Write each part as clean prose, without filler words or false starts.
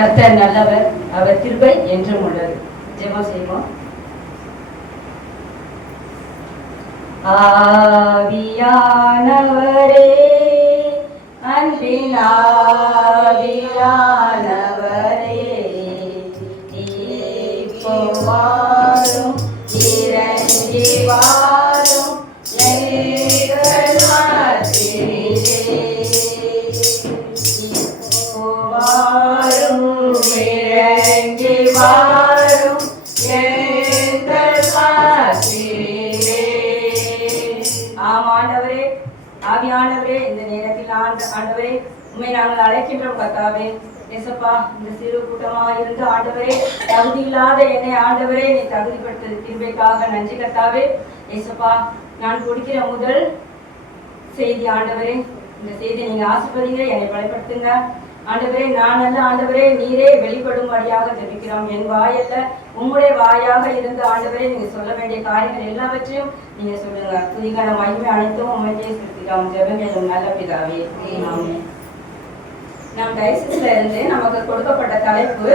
கர்த்தர் நல்லவர், அவர் கிருபை என்றும் உள்ளது. ஜெபம் செய்வோம். ஆவியானவரே, அன்பின் ஆவியானவரே, இப்போ வாரும், இறங்கி வாரும் எங்கள் மத்தியிலே. இப்போ வாரும், இறங்கி வாரும் எங்கள் மத்தியிலே. ஆமாண்டவரே, ஆவியானவரே, இந்த நேரத்தில் ஆண்டவரே உண்மை நாங்கள் அழைக்கின்றோம். கர்த்தாவே ஏசப்பா, இந்த சிறு கூட்டமாக இருந்து ஆண்டவரே தகுதி இல்லாத என்னை ஆண்டவரே நீ தகுதிப்படுத்த திரும்பைக்காக நன்றி. கர்த்தாவே ஏசப்பா, நான் கொடுக்கிற முதல் செய்தி ஆண்டவரே, இந்த செய்தியை நீங்க ஆசீர்வதிங்க, என்னை பலப்படுத்துங்க ஆண்டவரே. நான் அல்ல ஆண்டவரே, நீரே வெளிப்படும்படியாக ஜெபிக்கிறோம். என் வாயல்ல உம்முடைய வாயாக இருந்து ஆண்டவரே நீங்க சொல்ல வேண்டிய காரியங்கள் எல்லாவற்றையும் நீங்க சொல்லுங்க. துதிக்கான மகிமை அனைத்தும் உண்மையே செலுத்திக்கிறோம். ஜெபம் நல்ல பிதாவே, ஆமென். நம் டைசிஸ்ல இருந்து நமக்கு கொடுக்கப்பட்ட தலைப்பு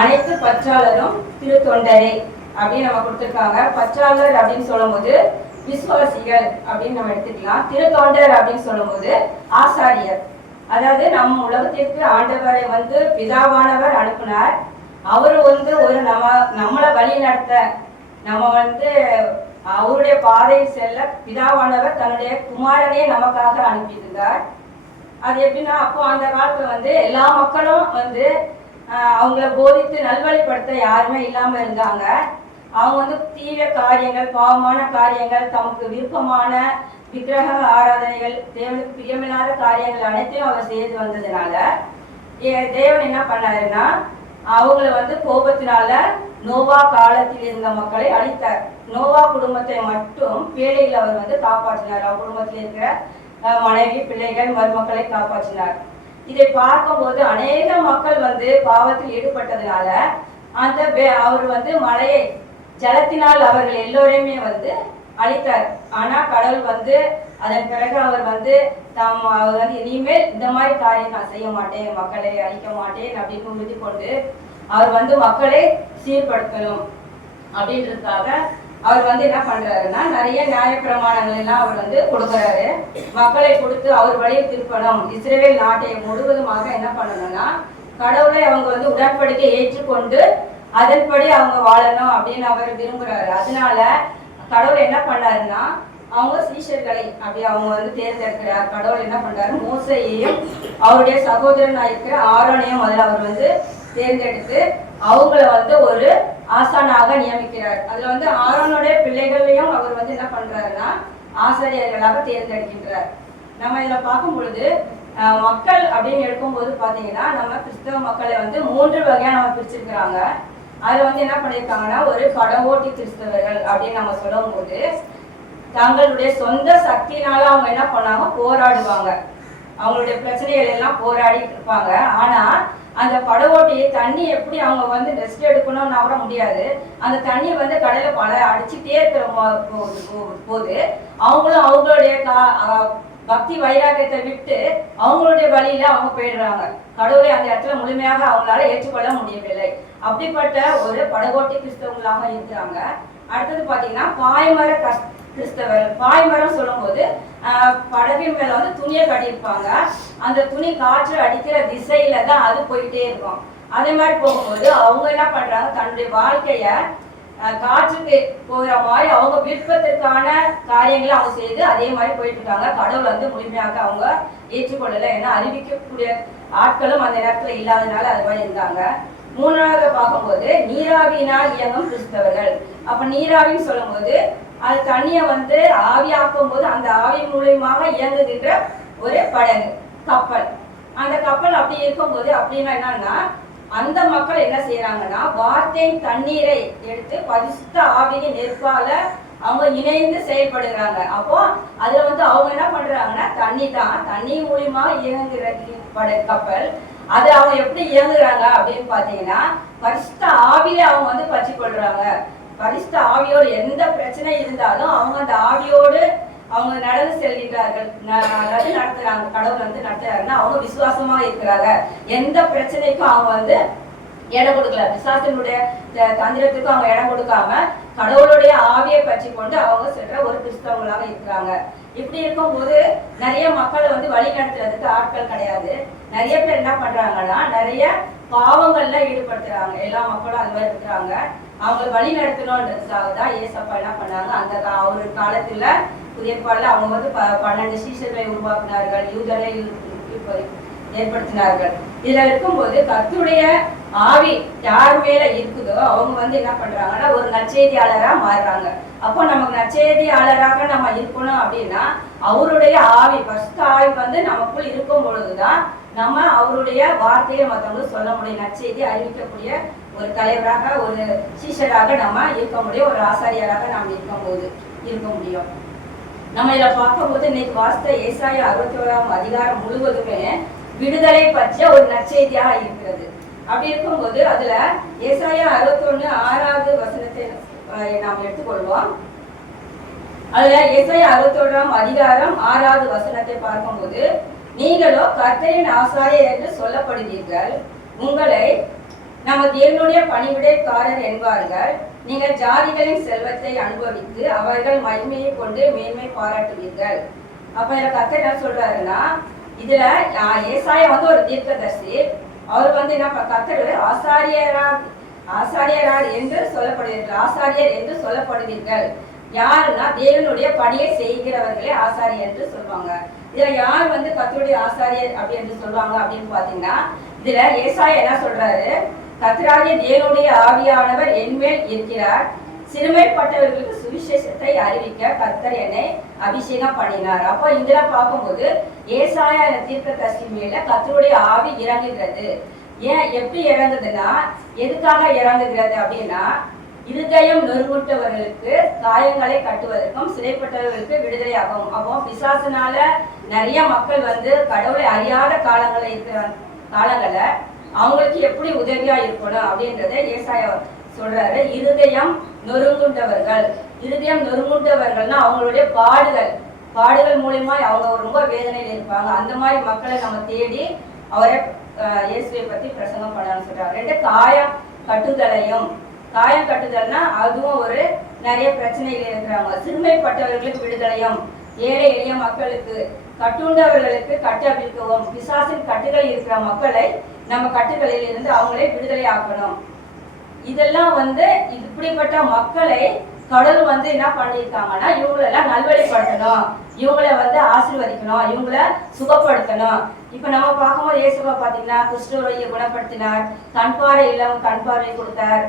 அனைத்து பற்றாளரும் திருத்தொண்டரே அப்படின்னு நம்ம கொடுத்திருக்காங்க. பற்றாளர் அப்படின்னு சொல்லும் போது விசுவாசிகள் அப்படின்னு நம்ம எடுத்துக்கலாம். திருத்தொண்டர் அப்படின்னு சொல்லும் போது ஆசாரியர். அதாவது நம் உலகத்திற்கு ஆண்டவரை பிதாவானவர் அனுப்பினார். அவரு ஒரு நம்மளை வழி நடத்த, நம்ம அவருடைய பாதையில் செல்ல பிதாவானவர் தன்னுடைய குமாரனே நமக்காக அனுப்பியிருந்தார். அது எப்படின்னா, அப்போ அந்த காலத்துல எல்லா மக்களும் அவங்கள போதித்து நல்வழிப்படுத்த யாருமே இல்லாம இருந்தாங்க. அவங்க தீய காரியங்கள், பாவமான காரியங்கள், தமக்கு விருப்பமான விக்கிரக ஆராதனைகள், தேவனுக்கு பிரியமில்லாத காரியங்கள் அனைத்தையும் அவர் செய்து வந்ததுனால தேவன் என்ன பண்ணாருன்னா, அவங்கள கோபத்தினால நோவா காலத்தில் இருந்த மக்களை அழித்தார். நோவா குடும்பத்தை மட்டும் பேழையில் அவர் காப்பாற்றினார். அவர் குடும்பத்தில் இருக்கிற மனைவி, பிள்ளைகள், மருமக்களை காப்பாற்றினார். இதை பார்க்கும்போது அநேக மக்கள் பாவத்தில் ஈடுபட்டதுனால அவர் மழையை ஜலத்தினால் அவர்கள் எல்லோரையுமே அழித்தார். ஆனா கடவுள் அதன் பிறகு அவர் அவர் இனிமேல் இந்த மாதிரி காரியம் நான் செய்ய மாட்டேன், மக்களை அழிக்க மாட்டேன் அப்படின்னு உறுதி கொண்டு அவர் மக்களை சீர்படுத்தணும் அப்படின்றதுக்காக அவர் என்ன பண்றாருன்னா, நிறைய நியாயப்பிரமாணங்கள் எல்லாம் அவர் கொடுக்குறாரு. மக்களை கொடுத்து அவர் வழியை திருப்பணும். இஸ்ரவேல் நாட்டை முழுவதுமாக என்ன பண்ணணும்னா, கடவுளை அவங்க உடன்படிக்கை ஏற்றுக்கொண்டு அதன்படி அவங்க வாழணும் அப்படின்னு அவர் விரும்புறாரு. அதனால கடவுள் என்ன பண்ணாருன்னா, அவங்க சீஷர்களை அப்படி அவங்க தேர்ந்தெடுக்கிறார். கடவுள் என்ன பண்றாரு, மோசையையும் அவருடைய சகோதரனா இருக்கிற ஆரோனையும் முதல்ல அவர் தேர்ந்தெடுத்து அவங்கள ஒரு ஆசானாக நியமிக்கிறார். அதுல ஆரோனுடைய பிள்ளைகளையும் அவர் என்ன பண்றாருன்னா ஆசிரியர்களாக தேர்ந்தெடுக்கின்றார். நம்ம இதுல பார்க்கும் பொழுது மக்கள் அப்படின்னு எடுக்கும்போது பாத்தீங்கன்னா, நம்ம கிறிஸ்தவ மக்களை 3 வகையா நம்ம பிரிச்சிருக்கிறாங்க. அதுல என்ன பண்ணிருக்காங்கன்னா, ஒரு கடவோட்டி கிறிஸ்தவர்கள் அப்படின்னு நம்ம சொல்லும் போது தங்களுடைய சொந்த சக்தினால அவங்க என்ன பண்ணாங்க, போராடுவாங்க. அவங்களுடைய பிரச்சனைகள் எல்லாம் போராடி இருப்பாங்க. ஆனா அந்த படவோட்டி தண்ணி எப்படி அவங்க ரெஸ்ட் எடுக்கணும்னா கூட முடியாது. அந்த தண்ணியை கடலை பல அடிச்சுட்டே இருக்கிற போது அவங்களும் அவங்களுடைய பக்தி வைராக்கியத்தை விட்டு அவங்களுடைய வழியில அவங்க போயிடுறாங்க. கடவுளை அந்த இடத்துல முழுமையாக அவங்களால ஏற்றுக்கொள்ள முடியவில்லை. அப்படிப்பட்ட ஒரு படகோட்டி கிறிஸ்தவங்களாக இருக்கிறாங்க. அடுத்தது பாத்தீங்கன்னா பாய்மர கிறிஸ்தவர். பாய்மரம் சொல்லும் போது படகின் மேல துணியை கட்டியிருப்பாங்க. அந்த துணி காற்று அடிக்கிற திசையில தான் அது போயிட்டே இருக்கும். அதே மாதிரி போகும்போது அவங்க என்ன பண்றாங்க, தன்னுடைய வாழ்க்கைய காற்றுக்கு போகிற மாதிரி அவங்க விருப்பத்திற்கான காரியங்களை அவங்க செய்து அதே மாதிரி போயிட்டு இருக்காங்க. கடவுள் முழுமையாக அவங்க ஏற்றுக்கொள்ளல. ஏன்னா அறிவிக்கக்கூடிய ஆட்களும் அந்த நேரத்துல இல்லாதனால அது மாதிரி இருந்தாங்க. 3வது பார்க்கும்போது நீராவியினால் இயங்கும் கிறிஸ்தவர்கள். அப்ப நீராவின்னு சொல்லும் போது அது தண்ணியை ஆவியாக்கும் போது அந்த ஆவி மூலியமாக இயங்குகின்ற ஒரு படகு, கப்பல். அந்த கப்பல் அப்படி இருக்கும்போது அப்படின்னா என்னன்னா, அந்த மக்கள் என்ன செய்யறாங்கன்னா, வார்த்தையின் தண்ணீரை எடுத்து பரிசுத்த ஆவியின் நெருப்பால அவங்க இணைந்து செயல்படுகிறாங்க. அப்போ அதுல அவங்க என்ன பண்றாங்கன்னா, தண்ணி மூலியமா இயங்குகிற கப்பல். அது அவங்க எப்படி இயங்குறாங்க அப்படின்னு பாத்தீங்கன்னா, பரிசுத்த ஆவியை அவங்க பற்றி கொள்றாங்க. பரிசுத்த ஆவியோடு எந்த பிரச்சனை இருந்தாலும் அவங்க அந்த ஆவியோடு அவங்க நடந்து செல்கின்றார்கள், நடத்துறாங்க. கடவுள் நடத்துறாங்கன்னா அவங்க விசுவாசமா இருக்கிறாங்க. எந்த பிரச்சனைக்கும் அவங்க இடம் கொடுக்கல. பிசாசினுடைய தந்திரத்துக்கும் அவங்க இடம் கொடுக்காம கடவுளுடைய ஆவியை பற்றி கொண்டு அவங்க சென்ற ஒரு கிறிஸ்தவங்களாக இருக்கிறாங்க. இப்படி இருக்கும்போது நிறைய மக்கள் வந்து வழி நடத்துறதுக்கு ஆட்கள் கிடையாது. நிறைய பேர் என்ன பண்றாங்கன்னா நிறைய பாவங்கள்ல ஈடுபடுத்துறாங்க. எல்லா மக்களும் அது மாதிரி இருக்கிறாங்க. அவங்க வழி நடத்தணும்ன்றதுக்காக தான் ஏசப்பா என்ன பண்ணாங்க, அந்த ஒரு காலத்துல புதிய பாடல அவங்க வந்து 12 சீஷர்களை உருவாக்கினார்கள், யூதரை ஏற்படுத்தினார்கள். இதுல இருக்கும்போது கர்த்தருடைய ஆவி யார் மேல இருக்குதோ அவங்க வந்து என்ன பண்றாங்கன்னா ஒரு நற்செய்தியாளரா மாறுறாங்க. அப்போ நமக்கு நற்செய்தியாளராக நம்ம இருக்கணும் அப்படின்னா அவருடைய ஆவி பரிசுத்த ஆவி வந்து நமக்குள் இருக்கும் பொழுதுதான் நம்ம அவருடைய வார்த்தையை மற்றவங்களுக்கு சொல்ல முடியும். நற்செய்தி அறிவிக்கக்கூடிய ஒரு தலைவராக ஒரு சீஷராக நம்ம இருக்க முடியும். ஒரு ஆசாரியராக நாம் இருக்க முடியும். நம்ம இதை பார்க்கும்போது இன்னைக்கு வாசித்த ஏசாயா 61ஆம் அதிகாரம் முழுவதுமே விடுதலை பற்றிய ஒரு நற்செய்தியாக இருக்கிறது. அப்படி இருக்கும்போது அதுல ஏசாயா 61 வசனத்தை நாம் எடுத்துக்கொள்வோம். அதுல ஏசாயா 61ஆம் அதிகாரம் 6வது வசனத்தை பார்க்கும்போது, நீங்களோ கர்த்தரின் ஆசாரியர் என்று சொல்லப்படுவீர்கள், உங்களை நம்ம தேவனுடைய பணிவிடைக்காரர் என்பார்கள், நீங்கள் ஜாதிகளின் செல்வத்தை அனுபவித்து அவர்கள் மகிமையை கொண்டு மேன்மை பாராட்டுவீர்கள். அப்ப இதுல கர்த்தர் என்ன சொல்றாருன்னா, இதுல ஏசாயா வந்து ஒரு தீர்க்கதரிசி. அவர் வந்து என்ன கர்த்தர் ஆசாரியரார் என்று சொல்லப்படுவீர்கள், ஆசாரியர் என்று சொல்லப்படுவீர்கள். யாருன்னா தேவனுடைய பணியை செய்கிறவர்களே ஆசாரியர் என்று சொல்லுவாங்க. இதுல யார் வந்து கர்த்தருடைய ஆசாரியர் அப்படி என்று சொல்லுவாங்க அப்படின்னு பாத்தீங்கன்னா, இதுல ஏசாயா என்ன சொல்றாரு, கர்த்தராகிய தேவனுடைய ஆவியானவர் என்மேல் இருக்கிறார், சிறுமைப்பட்டவர்களுக்கு சுவிசேஷத்தை அறிவிக்க கர்த்தர் என்னை அபிஷேகம் பண்ணினார். அப்போ இதுல பார்க்கும்போது ஏசாயா தீர்க்கதரிசி மேல கர்த்தருடைய ஆவி இறங்குகிறது. ஏன் எப்படி இறங்குதுன்னா, எதுக்காக இறங்குகிறது அப்படின்னா, இருதயம் நொறுங்குட்டவர்களுக்கு காயங்களை கட்டுவதற்கும் சிறைப்பட்டவர்களுக்கு விடுதலையாகும். அப்போ பிசாசுனால நிறைய மக்கள் வந்து கடவுளை அறியாத காலங்கள்ல இருக்கிற காலங்கள்ல அவங்களுக்கு எப்படி உதவியா இருக்கணும் அப்படின்றத ஏசாயா சொல்றாரு. இருதயம் நொறுங்குண்டவர்கள்னா அவங்களுடைய பாடுகள் மூலமா அவங்க ரொம்ப வேதனையில இருப்பாங்க. அந்த மாதிரி மக்களை நம்ம தேடி அவரை இயேசுவை பத்தி பிரசங்கம் பண்ணான்னு சொல்றாரு. 2 காயம் கட்டுதல்னா அதுவும் ஒரு நிறைய பிரச்சனைகள் இருக்கிறாங்க. சிறுமைப்பட்டவர்களுக்கு விடுதலையும், ஏழை எளிய மக்களுக்கு, கட்டுண்டவர்களுக்கு கட்டவிழ்க்கவும், பிசாசின் கட்டுகள் இருக்கிற மக்களை நம்ம கட்டுகளில் இருந்து அவங்களே விடுதலை ஆக்கணும். இதெல்லாம் வந்து இப்படிப்பட்ட மக்களை கடவுள் வந்து என்ன பண்ணியிருக்காங்கன்னா, இவங்களெல்லாம் நல்வழிப்படுத்தணும், இவங்களை வந்து ஆசீர்வதிக்கணும், இவங்களை சுகப்படுத்தணும். இப்ப நம்ம பார்க்கும்போது இயேசுவா பாத்தீங்கன்னா குஷ்டரோகியை குணப்படுத்தினார், கண்பார்வை இல்லாம கண்பார்வை கொடுத்தார்,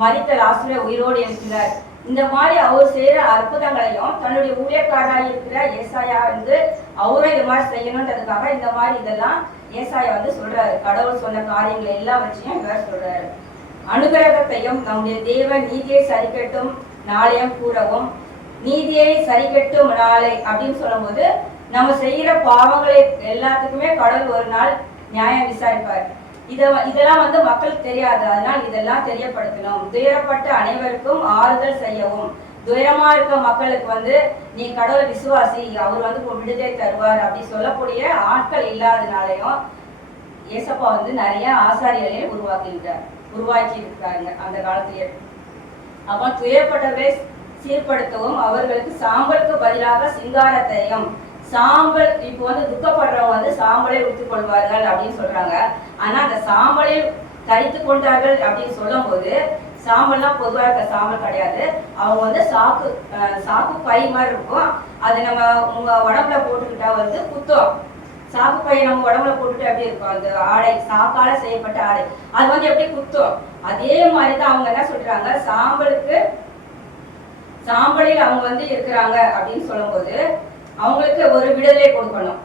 மரித்த லாசரை உயிரோடு இருக்கிறார். இந்த மாதிரி அவர் செய்யற அற்புதங்களையும் தன்னுடைய ஊழியக்காரராக இருக்கிற ஏசாயா வந்து அவரும் இது மாதிரி செய்யணுன்றதுக்காக இந்த மாதிரி இதெல்லாம் ஏசாயா வந்து சொல்றாரு. கடவுள் சொன்ன காரியங்கள் எல்லாம் வச்சியும் இவர் சொல்றாரு. அனுகிரகத்தையும் நம்முடைய தேவன் நீதியை சரிக்கட்டும் நாளையும் கூறவும், நீதியை சரிக்கட்டும் நாளை அப்படின்னு சொல்லும் போது நம்ம செய்யற பாவங்களை எல்லாத்துக்குமே கடவுள் ஒரு நாள் நியாயம் விசாரிப்பார். இதெல்லாம் வந்து மக்களுக்கு தெரியாது. அதனால் இதெல்லாம் தெரியப்படுத்தணும். துயரப்பட்ட அனைவருக்கும் ஆறுதல் செய்யவும், துயரமா இருக்க மக்களுக்கு வந்து நீ கடவுளை விசுவாசி, அவர் வந்து விடுதலை தருவார் அப்படி சொல்லக்கூடிய ஆட்கள் இல்லாதனாலையும் ஏசப்பா வந்து நிறைய ஆசாரியர்களையும் உருவாக்கி இருக்கிறாங்க அந்த காலத்திலேயே. அப்போ துயரப்பட்டவரை சீர்படுத்தவும், அவர்களுக்கு சாம்பலுக்கு பதிலாக சிங்காரத்தையும், சாம்பல் இப்போ வந்து துக்கப்படுறவங்க வந்து சாம்பலை உடுத்திக் கொள்வார்கள் அப்படின்னு சொல்றாங்க. ஆனா அந்த சாம்பலில் தரித்து கொண்டார்கள் அப்படின்னு சொல்லும் போது சாம்பல்லாம் பொதுவாக இருக்க சாம்பல் கிடையாது. அவங்க வந்து சாக்கு பை மாதிரி இருக்கும். அது நம்ம உங்க உடம்புல போட்டுக்கிட்டா வந்து குத்தம். சாக்கு பையை நம்ம உடம்புல போட்டுட்டு எப்படி இருக்கும், அந்த ஆடை சாக்கால செய்யப்பட்ட ஆடை, அது வந்து எப்படி குத்தம். அதே மாதிரிதான் அவங்க என்ன சொல்றாங்க, சாம்பலில் அவங்க வந்து இருக்கிறாங்க அப்படின்னு சொல்லும் போது அவங்களுக்கு ஒரு விடுதலை கொடுக்கணும்.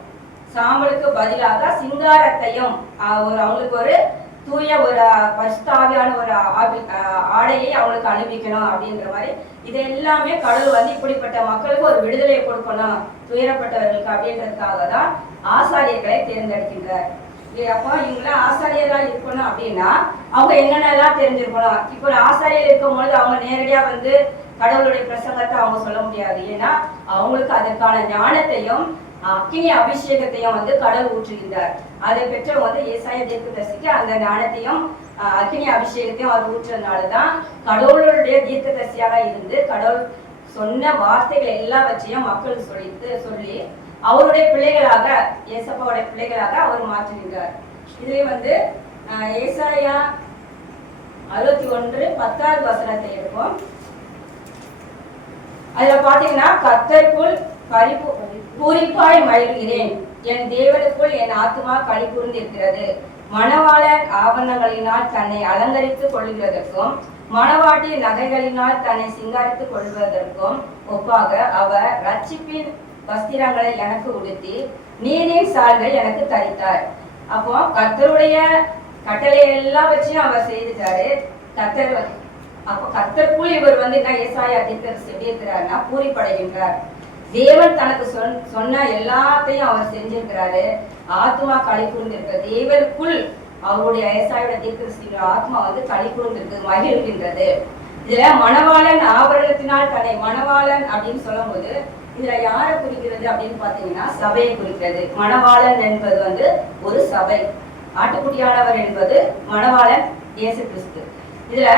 சாம்பலுக்கு பதிலாக சிங்காரத்தையும் அவங்களுக்கு ஒரு தூய ஒரு பரிசுத்தாவியான ஒரு ஆடையை அவங்களுக்கு அனுப்பிக்கணும் அப்படின்ற மாதிரி இது எல்லாமே கடவுள் வந்து இப்படிப்பட்ட மக்களுக்கு ஒரு விடுதலையை கொடுக்கணும் துயரப்பட்டவர்களுக்கு அப்படின்றதுக்காக தான் ஆசாரியர்களை தேர்ந்தெடுக்கின்றார். அப்போ இவங்களாம் ஆசாரியர்களா இருக்கணும் அப்படின்னா அவங்க என்னென்னலாம் தெரிஞ்சிருக்கணும். இப்போ ஒரு ஆசாரியர் இருக்கும் பொழுது அவங்க நேரடியா வந்து கடவுளுடைய பிரசங்கத்தை அவங்க சொல்ல முடியாது. ஏன்னா அவங்களுக்கு அதற்கான ஞானத்தையும் அக்கினி அபிஷேகத்தையும் வந்து கடவுள் ஊற்றுகின்றார். அதை பெற்ற வந்து ஏசாயா தீர்க்கதரிசிக்கு அந்த ஞானத்தையும் அக்னி அபிஷேகத்தையும் அவர் ஊற்றுறதுனாலதான் கடவுளுடைய தீர்க்கதரிசியாக இருந்து கடவுள் சொன்ன வார்த்தைகள் எல்லாவற்றையும் மக்களுக்கு சொல்லி அவருடைய பிள்ளைகளாக ஏசப்பாவுடைய பிள்ளைகளாக அவர் மாற்றுகின்றார். இதுல வந்து ஏசாயா 61:10 எடுப்போம். அதுல பாத்தீங்கன்னா, கர்த்தருக்குள் பூரிப்பாய் மகிழ்கிறேன், என் தேவனுக்குள் என் ஆத்மா களி கூர்ந்திருக்கிறது. மணவாளன் ஆபரணங்களினால் தன்னை அலங்கரித்துக் கொள்கிறதற்கும் மணவாட்டி நகைகளினால் தன்னை சிங்காரித்துக் கொள்வதற்கும் ஒப்பாக அவர் ரட்சிப்பின் வஸ்திரங்களை எனக்கு உடுத்தி நீரின் சால்வை எனக்கு தரித்தார். அப்போ கர்த்தருடைய கட்டளை எல்லாம் வச்சு அவர் செய்துட்டாரு. கர்த்தருக்குள் இவர் வந்து என்ன ஏசாயா தீர்க்கதரிசி எப்படி இருக்கிறார்னா பூரிப்படைகின்றார். தேவன் தனக்கு சொன்ன எல்லாத்தையும் அவர் செஞ்சிருக்கிறாரு. ஆத்மா களி கூர்ந்திருக்கு. தேவனுக்குள் அவருடைய ஏசாயோட தீர்க்கதரிசியோட ஆத்மா வந்து களி கூர்ந்திருக்கு, மகிழ்கின்றது. இதுல மணவாளன் ஆபரணத்தினால் தன்னை மணவாளன் அப்படின்னு சொல்லும் போது இதுல யாரை குறிக்கிறது அப்படின்னு பாத்தீங்கன்னா சபையை குறிக்கிறது. மணவாளன் என்பது வந்து ஒரு சபை. ஆட்டுக்குட்டியானவர் என்பது மணவாளன் இயேசு கிறிஸ்து. இதுல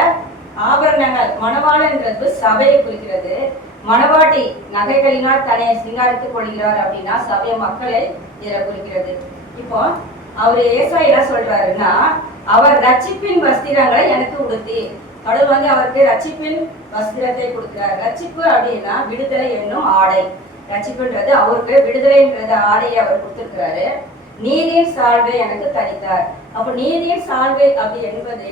ஆபரணங்கள் மணவாளன்றது சபையை குறிக்கிறது. மணவாட்டி நகைகளினால் தன்னை சிங்காரித்துக் கொள்கிறார் அப்படின்னா சபை மக்களை இதுல குறிக்கிறது. இப்போ அவரு ஏசாயா என்ன சொல்றாருன்னா, அவர் ரட்சிப்பின் வஸ்திரங்களை எனக்கு உடுத்தி, கடவுள் வந்து அவருக்கு ரட்சிப்பின் வஸ்திரத்தை கொடுக்கிறார். ரட்சிப்பு அப்படின்னா விடுதலை என்னும் ஆடை. ரட்சிப்புன்றது அவருக்கு விடுதலைன்றது ஆடையை அவர் கொடுத்திருக்கிறாரு. நீதியின் சால்வை எனக்கு தரித்தார். அப்ப நீதியின் சால்வை அப்படி என்பது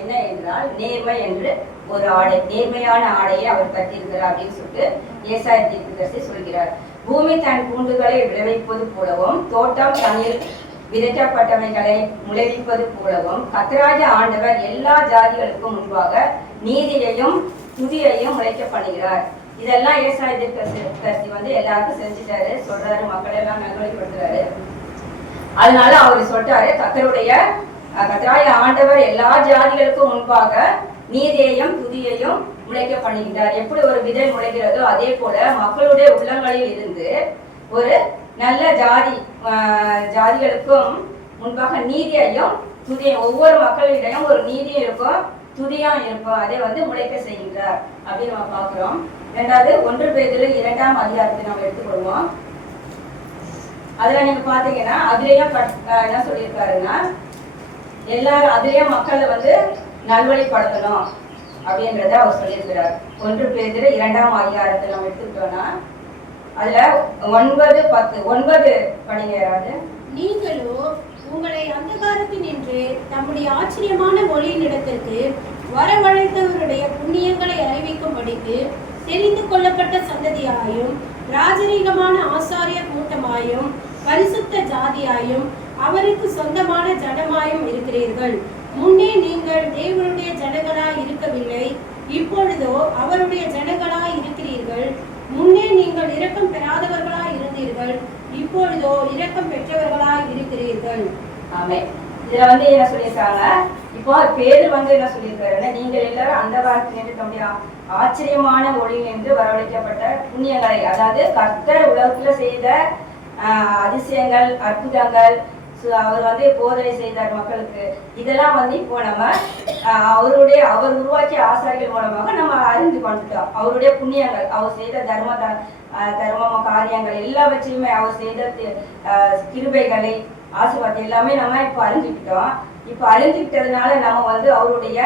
என்ன என்றால் நேர்மை என்று ஒரு ஆடை, நேர்மையான ஆடையை அவர் கட்டியிருக்கிறார் அப்படின்னு சொல்லிட்டு ஏசாயா தீர்க்கதரிசி சொல்கிறார். பூமி தன் பூண்டுகளை விளைவிப்பது போலவும் தோட்டம் தண்ணீர் விதைக்கப்பட்டவைகளை முளைவிப்பது போலவும் கர்த்தராகிய ஆண்டவர் எல்லா ஜாதிகளுக்கும் முன்பாக நீதியையும் துதியையும் முளைக்க பண்ணுகிறார். இதெல்லாம் ஏசாயா தீர்க்கதரிசி வந்து எல்லாருக்கும் செஞ்சுட்டாரு, சொல்றாரு, மக்கள் எல்லாம் நல்வழிப்படுத்துறாரு. அதனால அவர் சொல்றாரு, கர்த்தராகிய ஆண்டவர் எல்லா ஜாதிகளுக்கும் முன்பாக நீதியையும் துதியையும் முளைக்க பண்ணுகின்றார். எப்படி ஒரு விதை முளைக்கிறதோ அதே போல மக்களுடைய உள்ளங்களில் இருந்து ஒரு நல்ல ஜாதிகளுக்கும் முன்பாக நீதியையும் துதியும், ஒவ்வொரு மக்களிடையும் ஒரு நீதியும் இருக்கும், துதியும் இருக்கும், அதை வந்து முளைக்க செய்கின்றார் அப்படின்னு நம்ம பாக்குறோம். இரண்டாவது 1 பேதுரு 2ஆம் அதிகாரத்தை நம்ம எடுத்துக்கொள்வோம். அதுல நீங்க பாத்தீங்கன்னா அதுலயும் என்ன சொல்லியிருக்காருன்னா, எல்லாரும் அதுலயும் மக்களை வந்து நல்வழிப்படுத்தணும் அப்படின்றத அவர் சொல்லியிருக்கிறார். 1 பேதுரு 2ஆம் அதிகாரத்தை நம்ம எடுத்துக்கிட்டோம்னா அதுல 9-10 படிங்க யாராவது. நீங்களோ உங்களை அந்தகாரத்தினின்று தம்முடைய ஆச்சரியமான ஒளியினிடத்திற்கு வரவழைத்தவருடைய புண்ணியங்களை அறிவிக்கும்படிக்கு தெரிந்து கொள்ளப்பட்ட சந்ததியாயும் ராஜரீகமான ஆசாரிய கூட்டமாயும் பரிசுத்த ஜாதியாயும் அவருக்கு சொந்தமான ஜனமாயும் இருக்கிறீர்கள். முன்னே நீங்கள் தேவனுடைய ஜனங்களாய் இருக்கவில்லை, இப்பொழுதோ அவருடைய ஜனங்களாய் இருக்கிறீர்கள். முன்னே நீங்கள் இரக்கம் பெறாதவர்களாய் இருந்தீர்கள், இப்பொழுதோ இரக்கம் பெற்றவர்களாய் இருக்கிறீர்கள். ஆமே. இதுல வந்து என்ன சொல்லியிருக்காங்க, இப்போ பேரு வந்து என்ன சொல்லியிருக்காருன்னா, நீங்கள் எல்லாரும் அந்த காலத்திலிருந்து தம்முடைய ஆச்சரியமான ஒளியில் என்று வரவழைக்கப்பட்ட புண்ணியங்களை, அதாவது கர்த்தர் உலகத்துல செய்த அதிசயங்கள், அற்புதங்கள், அவர் வந்து போதனை செய்தார் மக்களுக்கு, இதெல்லாம் வந்து இப்போ நம்ம அவர் உருவாக்கிய ஆசாரிகள் மூலமாக நம்ம அறிந்து கொண்டுட்டோம். அவருடைய புண்ணியங்கள், அவர் செய்த தர்ம காரியங்கள் எல்லாவற்றையுமே, அவர் செய்த கிருபைகளை, ஆசீர்வாதம் எல்லாமே நம்ம இப்போ அறிஞ்சுக்கிட்டோம். இப்போ அறிஞ்சுக்கிட்டதுனால நம்ம வந்து அவருடைய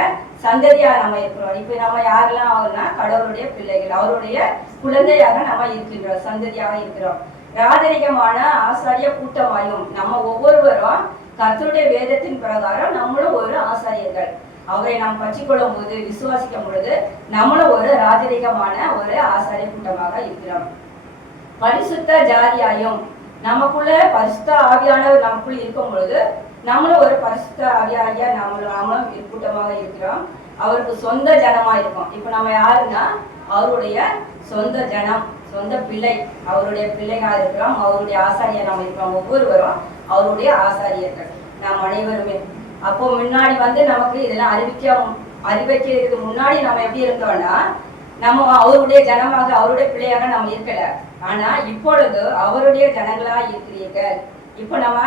சந்ததியா நம்ம இருக்கிறோம். இப்போ நம்ம யாரெல்லாம் ஆகுனா கடவுளுடைய பிள்ளைகள், அவருடைய குழந்தையாக நம்ம இருக்கின்றோம், சந்ததியாக இருக்கிறோம். ராஜரிகமான ஆசாரிய கூட்டமாயும் நம்ம ஒவ்வொருவரும் கர்த்தருடைய வேதத்தின் பிரகாரம் நம்மளும் ஒரு ஆசாரியர்கள். அவரை நாம் பற்றிக்கொள்ளும் போது, விசுவாசிக்கும் பொழுது நம்மளும் ஒரு ராஜரிகமான ஒரு ஆசாரிய கூட்டமாக இருக்கிறோம். பரிசுத்த ஜாதியாயும், நமக்குள்ள பரிசுத்த ஆவியானவர் நமக்குள்ள இருக்கும் பொழுது நம்மளும் ஒரு பரிசுத்த ஆவியாகிய நாமளும் கூட்டமாக இருக்கிறோம். அவருக்கு சொந்த ஜனமா இருக்கும். இப்ப நம்ம யாருன்னா அவருடைய சொந்த ஜனம், சொந்த பிள்ளை, அவருடைய பிள்ளைகளா இருக்கிறோம். அவருடைய ஆசாரியா நாம் இருக்கிறோம். ஒவ்வொருவரும் அவருடைய ஆசாரியர்கள் நாம் அனைவருமே. அப்போ முன்னாடி வந்து நமக்கு இதெல்லாம் அறிவிக்கிறதுக்கு முன்னாடி நம்ம எப்படி இருந்தோம்னா, நம்ம அவருடைய ஜனமாக, அவருடைய பிள்ளையாக நம்ம இருக்கல. ஆனா இப்பொழுது அவருடைய ஜனங்களா இருக்கிறீர்கள். இப்ப நம்ம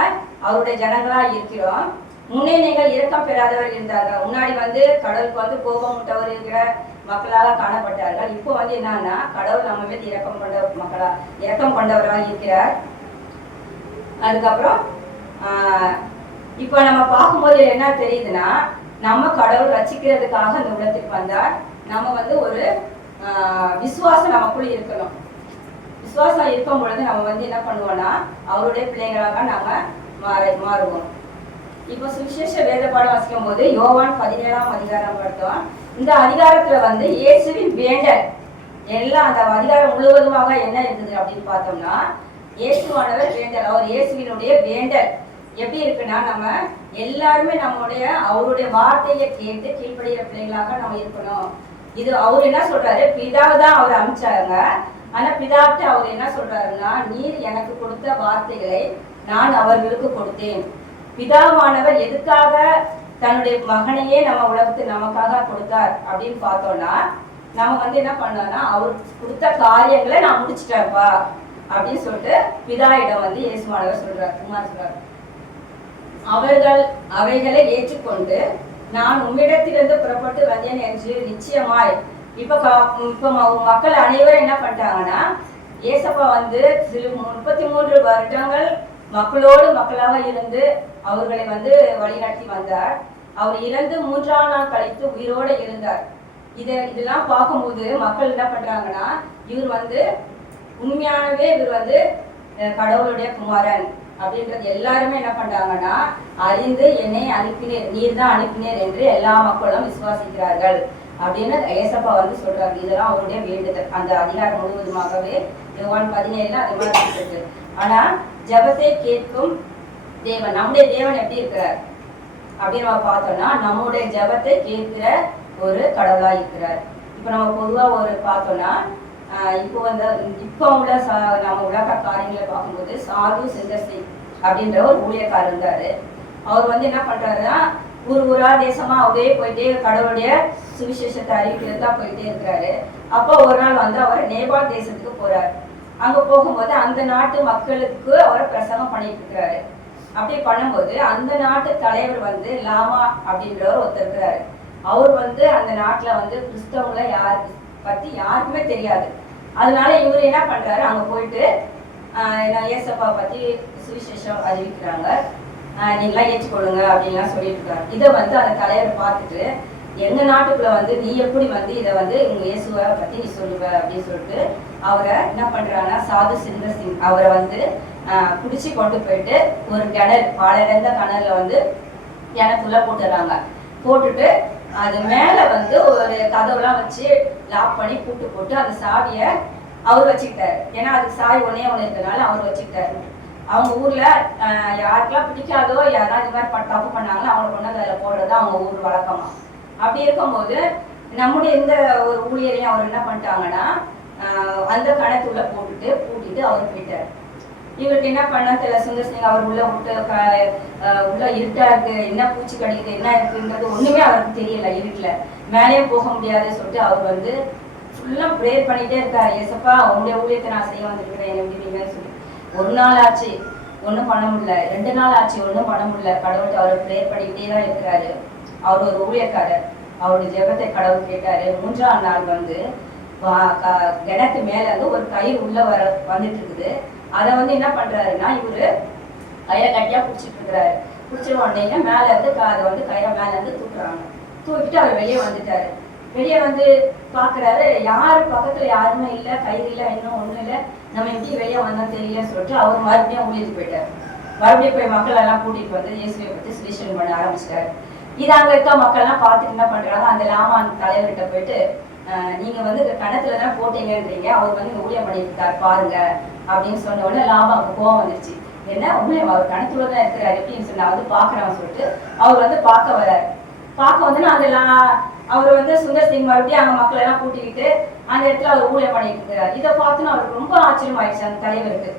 அவருடைய ஜனங்களா இருக்கிறோம். முன்னே நீங்கள் இரக்கம் பெறாதவர் இருந்தாங்க. முன்னாடி வந்து கடவுளுக்கு வந்து கோபம் விட்டவர் இருக்கிற மக்களாக காணப்பட்டார்கள். இப்போ வந்து என்னன்னா கடவுள் நம்ம மீது இரக்கம் கொண்டவராக இருக்கிறார். அதுக்கப்புறம் இப்போ நம்ம பார்க்கும்போது என்ன தெரியுதுன்னா, நம்ம கடவுள் ரட்சிக்கிறதுக்காக இந்த உலகத்துக்கு வந்தார். நம்ம வந்து ஒரு விசுவாசம் நமக்குள்ள இருக்கணும். விசுவாசம் இருக்கும் பொழுது நம்ம வந்து என்ன பண்ணுவோம்னா அவருடைய பிள்ளைகளாக நாம மாறுவோம். இப்போ சுவிசேஷ வேத பாடம் வாசிக்கும் போது யோவான் 17ஆம் அதிகாரம் பார்த்தோம். இந்த அதிகாரத்துல வந்து இயேசுவின் வேண்டல் எல்லாம் அந்த அதிகாரம் முழுவதுமாக என்ன இருந்தது அப்படின்னு பார்த்தோம்னா, இயேசுவானவர் வேண்டல், அவர் இயேசுவினுடைய வேண்டல் எப்படி இருக்குன்னா, நம்ம எல்லாருமே நம்முடைய அவருடைய வார்த்தையை கேட்டு கீழ்ப்படுகிற பிள்ளைகளாக நம்ம இருக்கணும். இது அவர் என்ன சொல்றாரு, பிதாவை தான் அவர் அமைச்சாங்க. ஆனா பிதாவிட்ட அவர் என்ன சொல்றாருன்னா, நீர் எனக்கு கொடுத்த வார்த்தைகளை நான் அவர்களுக்கு கொடுத்தேன். பிதாவானவர் எதுக்காக தன்னுடைய மகனையே நம்ம உலகத்துக்கு நமக்காக கொடுத்தார் அப்படின்னு பார்த்தோம்னா, நம்ம வந்து என்ன பண்ணோம்னா அவர் கொடுத்த காரியங்களை நான் முடிச்சிட்டேன்ப்பா அப்படின்னு சொல்லிட்டு பிதாயிடம் வந்து இயேசுவானவர் சொல்றார். குமார் சொல்றார், அவர்கள் அவைகளை ஏற்றுக்கொண்டு நான் உம்மிடத்திலிருந்து புறப்பட்டு வந்தேன் என்று நிச்சயமாய் இப்ப மக்கள் அனைவரும் என்ன பண்ணிட்டாங்கன்னா, ஏசப்பா வந்து 33 வருடங்கள் மக்களோடு மக்களாக இருந்து அவர்களை வந்து வழிநடத்தி வந்தார். அவர் இறந்து 3ஆம் நாள் கழித்து உயிரோடு இருந்தார். இதெல்லாம் பார்க்கும்போது மக்கள் என்ன பண்றாங்கன்னா, இவர் வந்து உண்மையானவே இவர் வந்து கடவுளுடைய குமாரன் அப்படின்றது எல்லாருமே என்ன பண்றாங்கன்னா அறிந்து என்னை அனுப்பினேர், நீர் தான் அனுப்பினேர் என்று எல்லா மக்களும் விசுவாசிக்கிறார்கள் அப்படின்னு ஏசப்பா வந்து சொல்றாங்க. இதெல்லாம் அவருடைய வேண்டுதல். அந்த அதிகாரம் முழுவதுமாகவே யோவான் 17 அது மாதிரி இருக்கு. ஆனா ஜெபத்தை கேட்கும் தேவன், நம்முடைய தேவன் எப்படி இருக்கிறார் அப்படின்னு நம்ம பார்த்தோம்னா, நம்முடைய ஜெபத்தை கேட்கிற ஒரு கடவுளா இருக்கிறார். இப்ப நம்ம பொதுவா ஒரு பார்த்தோம்னா, இப்போ வந்து இப்போ உள்ள நம்ம உலக காரியங்களை பார்க்கும்போது சாது செந்தர்சி அப்படின்ற ஒரு ஊழியக்காரர் இருந்தாரு. அவர் வந்து என்ன பண்றாருன்னா, ஊரா தேசமா அவரே போயிட்டே கடவுளுடைய சுவிசேஷத்தை அறிவிக்கிறது தான் போயிட்டே இருக்கிறாரு. அப்போ ஒரு நாள் வந்து அவர் நேபாள் தேசத்துக்கு போறாரு. அங்க போகும்போது அந்த நாட்டு மக்களுக்கு அவரை பிரசங்கம் பண்ணிட்டு இருக்கிறாரு. அப்படி பண்ணும்போது அந்த நாட்டு தலைவர் வந்து லாமா அப்படின்றவர் ஒருத்தர் இருக்கிறாரு. அவர் வந்து அந்த நாட்டுல வந்து கிறிஸ்தவங்களை பத்தி யாருக்குமே தெரியாது. அதனால இவர் என்ன பண்றாரு, அங்க போயிட்டு ஏசப்பா பத்தி சுவிசேஷம் அறிவிக்கிறாங்க, நீங்களாம் ஏற்றுக்கொள்ளுங்க அப்படின்லாம் சொல்லிட்டு இருக்காரு. இதை வந்து அந்த தலைவர் பார்த்துட்டு, எங்க நாட்டுக்குள்ள வந்து நீ எப்படி வந்து இதை வந்து உங்க இயேசுவை பத்தி நீ சொல்லுவ அப்படின்னு சொல்லிட்டு அவரை என்ன பண்றாங்கன்னா, சாது சுந்தர் சிங் அவரை வந்து பிடிச்சி கொண்டு போயிட்டு ஒரு கிணறு, பாலடைந்த கிணறுல வந்து கிணத்துள்ள போட்டுறாங்க. போட்டுட்டு அது மேல வந்து ஒரு கதவுலாம் வச்சு லாக் பண்ணி பூட்டு போட்டு அந்த சாவியை அவர் வச்சுக்கிட்டாரு. ஏன்னா அதுக்கு சாவி ஒன்னே இருக்கிறதுனால அவர் வச்சுக்கிட்டாரு. அவங்க ஊர்ல யாருக்கெல்லாம் பிடிக்காதோ, யாராவது இது மாதிரி தப்பு பண்ணாங்களோ அவங்களை கொண்டு அதில் போடுறது அவங்க ஊர் வழக்கமா. அப்படி இருக்கும்போது நம்முடைய இந்த ஒரு ஊழியரையும் அவர் என்ன பண்ணிட்டாங்கன்னா, அந்த கணத்துள்ள பூட்டிட்டு அவர் போயிட்டார். இவருக்கு என்ன பண்ணா தெரியல. சுந்தர் சிங் அவர் உள்ள விட்டு உள்ள இருட்டா இருக்கு, என்ன பூச்சி கடிக்குது என்ன இருக்குன்றது ஒண்ணுமே அவருக்கு தெரியல. இருட்டுல மேலேயும் போக முடியாது சொல்லிட்டு அவர் வந்து ஃபுல்லா ப்ரேயர் பண்ணிட்டே இருக்காரு. ஏசப்பா உங்களுடைய ஊழியத்தை நான் செய்ய வந்திருக்கிறேன் என்ன விடுவீங்கன்னு சொல்லி. ஒரு நாள் ஆச்சு ஒன்றும் பண்ண முடியல, 2 நாள் ஆச்சு ஒன்றும் பண்ண முடியல. கடவுள்கிட்ட அவர் ப்ரேயர் பண்ணிக்கிட்டே தான் இருக்கிறாரு. அவர் ஒரு ஊழியக்காரர். அவருடைய ஜெபத்தை கடவுள் கேட்டாரு. 3ஆம் நாள் வந்து கிணத்து மேல இருந்து ஒரு கயிறு உள்ள வந்துட்டு இருக்குது. அதை வந்து என்ன பண்றாருன்னா, இவரு கயிறை கட்டியா பிடிச்சிட்டு இருக்கிறாரு. பிடிச்ச உடனே மேல இருந்து அதை வந்து கயிறை மேல இருந்து தூக்குறாங்க. தூக்கிட்டு அவர் வெளியே வந்துட்டாரு. வெளியே வந்து பாக்குறாரு, யாரு பக்கத்துல யாருமே இல்லை, கயிறு இல்லை, இன்னும் ஒண்ணும் இல்லை, நம்ம எப்படி வெளியே வந்தோம் தெரியலன்னு சொல்லிட்டு அவர் மறுபடியும் ஊழியத்துக்கு போயிட்டாரு. மறுபடியும் போய் மக்கள் எல்லாம் கூட்டிட்டு வந்து இயேசுவை பத்தி சுவிசேஷம் பண்ண ஆரம்பிச்சிட்டாரு. இது அங்க இருக்க மக்கள் எல்லாம் பார்த்துட்டு என்ன பண்றாங்க, அந்த லாமான் தலைவர்கிட்ட போயிட்டு, நீங்க வந்து கணத்துலதான் போட்டீங்கன்றீங்க, அவர் வந்து ஊழியம் பண்ணிட்டு இருக்காரு பாருங்க அப்படின்னு சொன்ன உடனே லாமாவுக்கு கோவம் வந்துருச்சு. என்ன உண்மையை அவர் கணத்துலதான் இருக்கிறாரு அப்படின்னு சொன்னா வந்து பாக்குறவன் சொல்லிட்டு அவர் வந்து பார்க்க வர்றாரு. பார்க்க வந்து அந்த அவர் வந்து சுந்தர் சிங் மறுபடியும் அங்க மக்கள் எல்லாம் கூட்டிக்கிட்டு அந்த இடத்துல அவர் ஊழியம் பண்ணிட்டு இருக்கிறார். இதை பார்த்துன்னு அவருக்கு ரொம்ப ஆச்சரியம் ஆயிடுச்சு. அந்த தலைவருக்கு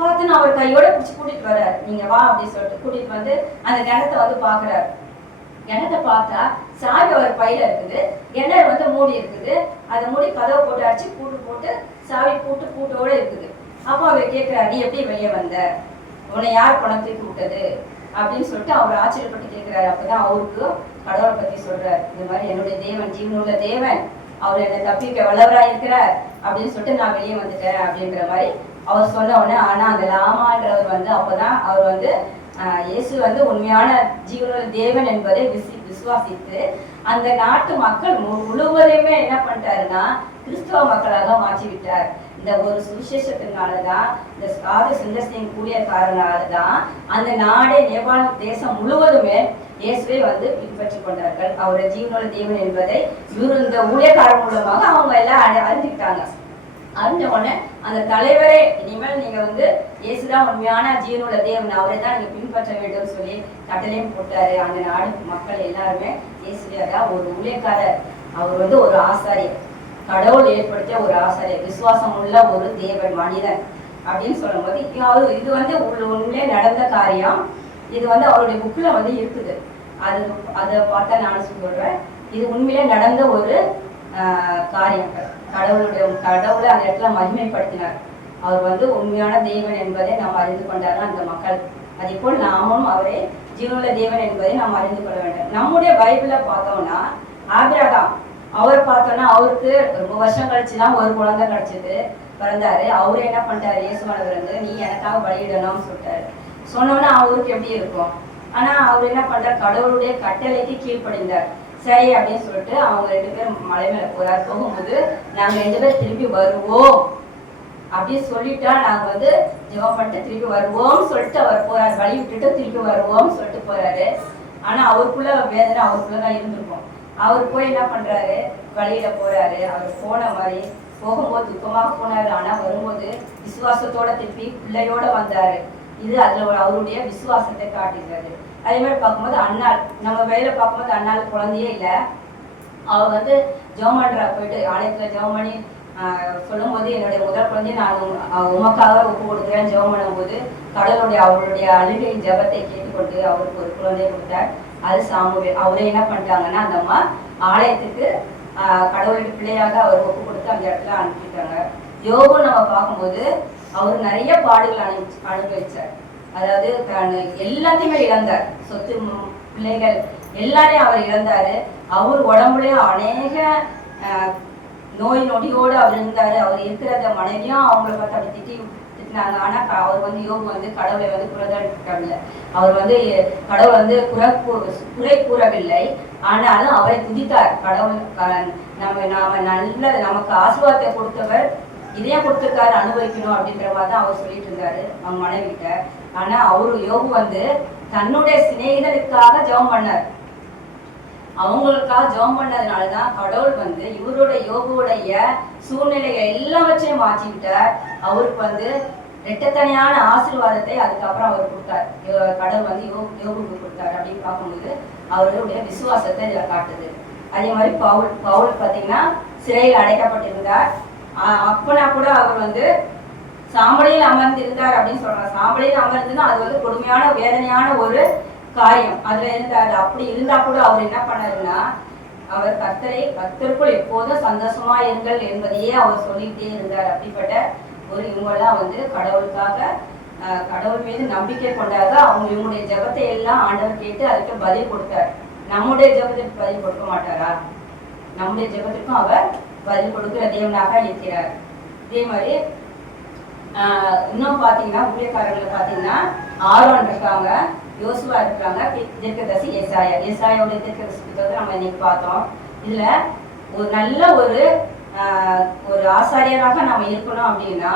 பார்த்துன்னு அவர் கையோட பிடிச்சி கூட்டிட்டு வர்றாரு. நீங்க வா அப்படின்னு சொல்லிட்டு கூட்டிட்டு வந்து அந்த கிணத்தை வந்து பாக்குறாரு. கிணத்தை பார்த்தா சாவி அவர் பையில இருக்குது, கிணறு வந்து மூடி இருக்குது. அதை மூடி கதவை போட்டு அடிச்சு போட்டு சாவி பூட்டோட இருக்குது. அப்போ அவர் கேட்கிறாரு, நீ எப்படி வெளியே வந்த, உன்னை யார் பணம் தூக்கி விட்டது அப்படின்னு சொல்லிட்டு அவர் ஆச்சரியப்பட்டு கேட்கிறாரு. அப்பதான் அவருக்கு கடவுளை பத்தி சொல்றாரு. இந்த மாதிரி என்னுடைய தேவன் ஜீவனுள்ள தேவன், அவர் என்னை தப்பிக்க வல்லவராக இருக்கிறார் அப்படின்னு சொல்லிட்டு நான் வெளியே வந்துட்டேன் அப்படின்ற மாதிரி அவர் சொன்ன உடனே, ஆனா அந்த லாமான்றவர் வந்து அப்பதான் அவர் வந்து இயேசு வந்து உண்மையான ஜீவனுள்ள தேவன் என்பதை விசுவாசித்து அந்த நாட்டு மக்கள் முழுவதையுமே என்ன பண்ணிட்டாருன்னா கிறிஸ்தவ மக்களாக மாற்றி விட்டார். இந்த ஒரு சுவிசேஷத்தினாலதான், இந்த சாது சுந்தர் ஊழியக்காரனாலதான் அந்த நாடே நேபாள தேசம் முழுவதுமே இயேசுவை வந்து பின்பற்றி கொண்டார்கள். அவருடைய ஜீவனுள்ள தேவன் என்பதை இவர் இந்த ஊழியக்காரர் மூலமாக அவங்க எல்லாம் அறிஞ்சுக்கிட்டாங்க. அறிஞ்ச உடனே அந்த தலைவரே, இனிமேல் நீங்க வந்து இயேசுதான் உண்மையான ஜீவனுள்ள தேவன், அவரை தான் நீங்க பின்பற்ற வேண்டும் சொல்லி கட்டளையும் போட்டாரு. அந்த நாடு மக்கள் எல்லாருமே இயேசுவையா ஒரு ஊழியக்காரர், அவர் வந்து ஒரு ஆசாரியர், கடவுள் ஏற்படுத்திய ஒரு ஆசாரியர், விசுவாசம் உள்ள ஒரு தேவன் மனிதன் அப்படின்னு சொல்லும் போது இது வந்து உண்மையிலே நடந்த காரியம். இது வந்து அவருடைய புக்ல வந்து இருக்குது. அதை பார்த்தா நான் சொல்றேன், இது உண்மையிலே நடந்த ஒரு காரியம். கடவுளை அந்த இடத்துல மகிமைப்படுத்தினார். அவர் வந்து உண்மையான தேவன் என்பதை நாம் அறிந்து கொண்டார்கள் அந்த மக்கள். அதே போல் நாமும் அவரே ஜீவனுள்ள தேவன் என்பதை நாம் அறிந்து கொள்ள வேண்டும். நம்முடைய பைபிள பார்த்தோம்னா ஆபிரகாம், அவர் பார்த்தோம்னா அவருக்கு ரொம்ப வருஷம் கழிச்சுதான் ஒரு குழந்தை கிடைச்சது, பிறந்தாரு. அவரு என்ன பண்ணிட்டாரு, இயேசுவானவர் வந்து நீ எனக்காக பலியிடணும்னு சொல்லிட்டாரு. சொன்னோன்னா அவருக்கு எப்படி இருக்கும்? ஆனா அவர் என்ன பண்றாரு, கடவுளுடைய கட்டளைக்கு கீழ்ப்படிந்தார். சரி அப்படின்னு சொல்லிட்டு அவங்க 2 பேரும் மலை மேல போறாரு. போகும்போது நாங்க 2 பேரும் திருப்பி வருவோம் அப்படின்னு சொல்லிட்டா, நாங்க வந்து ஜெபம் பண்ணிட்டு திருப்பி வருவோம்னு சொல்லிட்டு அவர் போறாரு. வழி விட்டுட்டு திருப்பி வருவோம்னு சொல்லிட்டு போறாரு. ஆனா அவருக்குள்ள வேதனை அவருக்குள்ளதான் இருந்திருக்கும். அவர் போய் என்ன பண்றாரு, வழியில போறாரு. அவர் போன மாதிரி போகும்போது துக்கமாக போனாரு. ஆனா வரும்போது விசுவாசத்தோட திருப்பி பிள்ளையோட வந்தாரு. இது அதுல அவருடைய விசுவாசத்தை காட்டுகிறது. அதே மாதிரி பார்க்கும்போது அண்ணாள், நம்ம வேலை பார்க்கும்போது அண்ணாள் குழந்தையே இல்லை. அவர் வந்து ஜெபம் பண்றா, போயிட்டு ஆலயத்துல ஜெபம் பண்ணி சொல்லும் போது என்னுடைய முதல் குழந்தைய நான் உமக்காக ஒப்பு கொடுக்குறேன் ஜெபம் பண்ணும் போது அவருடைய அழுகை ஜெபத்தை கேட்டுக்கொண்டு அவருக்கு ஒரு குழந்தைய கொடுத்தார். அது சாமுவேல். அவரே என்ன பண்ணிட்டாங்கன்னா அந்த அம்மா ஆலயத்துக்கு கடவுளுடைய பிள்ளையாக அவர் ஒப்பு கொடுத்து அந்த இடத்துல அனுப்பிட்டாங்க. யோபு நம்ம பார்க்கும்போது அவர் நிறைய பாடுகள் அனுபவிச்சார். அதாவது எல்லாத்தையுமே இழந்தார். சொத்து, பிள்ளைகள் எல்லாரையும் அவர் இழந்தாரு. அவர் உடம்புலயும் அநேக நோய் நொடியோடு அவர் இருந்தாரு. அவர் இருக்கிறத மனைவியும் அவங்களை பார்த்து அப்படி திட்டினாங்க. ஆனா அவர் வந்து யோபு வந்து கடவுளை வந்து குறைதல், அவர் வந்து கடவுள் வந்து குறை கூறவில்லை. ஆனாலும் அவரை துதித்தார். கடவுள் நாம நல்ல நமக்கு ஆசீர்வாதத்தை கொடுத்தவர், இதையே கொடுத்துருக்காரு, அனுபவிக்கணும் அப்படின்ற மாதிரி தான் அவர் சொல்லிட்டு இருந்தாரு அவங்க மனைவிட்ட. ஆனா அவரு யோபு வந்து தன்னுடைய சிநேகிதனுக்காக ஜெபம் பண்ணார். அவங்களுக்காக ஜெபம் பண்ணதுனாலதான் கடவுள் வந்து இவருடைய யோபுடைய சூழ்நிலையை எல்லாவற்றையும் மாற்றிவிட்டார். அவருக்கு வந்து இரட்டத்தனையான ஆசீர்வாதத்தை அதுக்கப்புறம் அவர் கொடுத்தார். கடவுள் வந்து யோபுக்கு கொடுத்தார். அப்படின்னு பார்க்கும்போது அவருடைய விசுவாசத்தை இதுல காட்டுது. அதே மாதிரி பவுல் பார்த்தீங்கன்னா சிறையில் அடைக்கப்பட்டிருந்தார். அப்பனா கூட அவர் வந்து சாம்பலையில் அமர்ந்திருந்தார் அப்படின்னு சொல்றாங்க. சாம்பலையில் அமர்ந்துன்னா அது வந்து கொடுமையான வேதனையான ஒரு காரியம். அதுல இருந்தாரு. அப்படி இருந்தா கூட அவர் என்ன பண்ணாருன்னா, அவர் கர்த்தருக்குள் எப்போதும் சந்தோஷமா இருங்கள் என்பதையே அவர் சொல்லிக்கிட்டே இருந்தார். அப்படிப்பட்ட ஒரு இவங்கெல்லாம் வந்து கடவுளுக்காக கடவுள் மீது நம்பிக்கை கொண்டாக இவங்களுடைய ஜெபத்தை எல்லாம் ஆண்டவர் கேட்டு அதுக்கு பதில் கொடுத்தார். நம்முடைய ஜெபத்திற்கு பதில் கொடுக்க மாட்டாரா? நம்முடைய ஜெபத்திற்கும் அவர் பதில் கொடுக்கிற தேவனாக இருக்கிறார். இதே மாதிரி இன்னும் பாத்தீங்கன்னா ஊழியக்காரர்களை பாத்தீங்கன்னா ஆரோன் இருக்காங்க, யோசுவா இருக்கிறாங்க, தீர்க்கதரிசி ஏசாயாவுடைய தீர்க்கதரிசி புத்தகத்தை நம்ம இன்னைக்கு பார்த்தோம். இதுல ஒரு நல்ல ஒரு ஆசாரியராக நம்ம இருக்கணும் அப்படின்னா